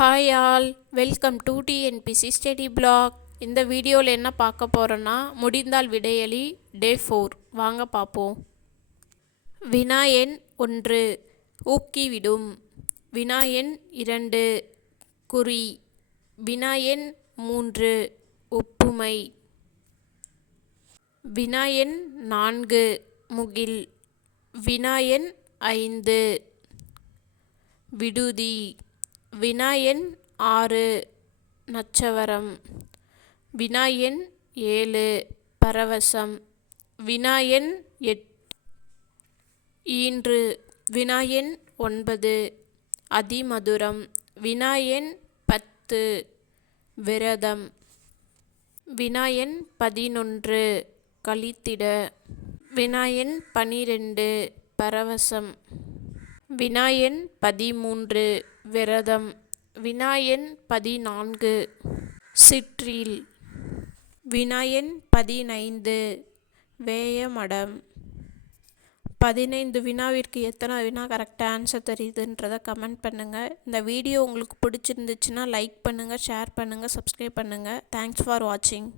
Hi all, welcome to TNPSC study block. இந்த வீடியோவில் என்ன பார்க்க போகிறோன்னா முடிந்தால் விடையளி டே 4 வாங்க பார்ப்போம். வினா எண் 1 ஊக்கிவிடும். வினா எண் 2 குறி. வினா எண் 3 ஒப்புமை. வினா எண் 4 முகில். வினா எண் 5 விடுதி. வினா எண் 6 நச்சவரம். வினா எண் 7 பரவசம். வினா எண் 8 ஈன்று. வினா எண் 9 அதிமதுரம். வினா எண் 10 விரதம். வினா எண் 11 கழித்திட. வினா எண் 12 பரவசம். வினா எண் 13 விரதம். வினா எண் 14 சிற்றில். வினா எண் 15 வேயமடம். 15 வினாவிற்கு எத்தனை வினா கரெக்டாக ஆன்சர் தெரியுதுன்றதை கமெண்ட் பண்ணுங்கள். இந்த வீடியோ உங்களுக்கு பிடிச்சிருந்துச்சுன்னா லைக் பண்ணுங்கள், ஷேர் பண்ணுங்கள், சப்ஸ்கிரைப் பண்ணுங்கள். தேங்க்ஸ் ஃபார் வாட்சிங்.